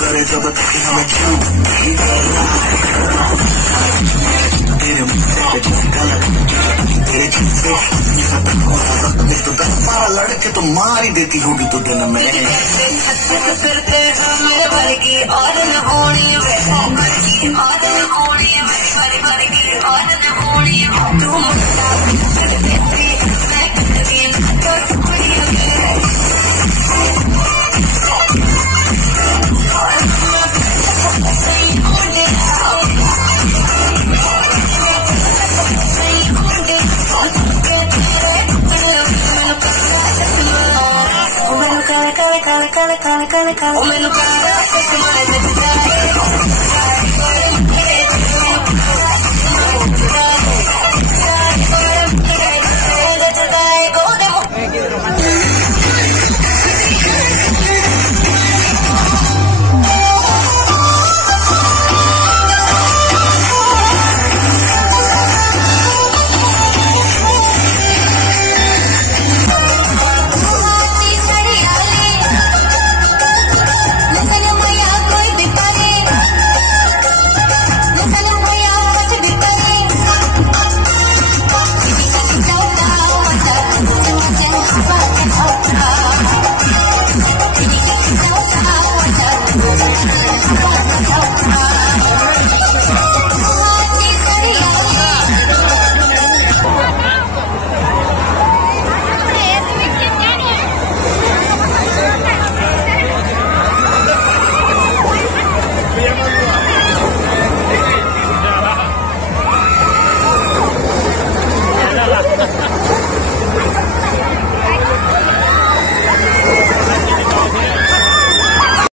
करे जब तक हमें लड़के तो मार ही देती होगी तो दिन में फिरते मेरे भर की और न होनी और न होनी मेरे भर की और न होनी Oh,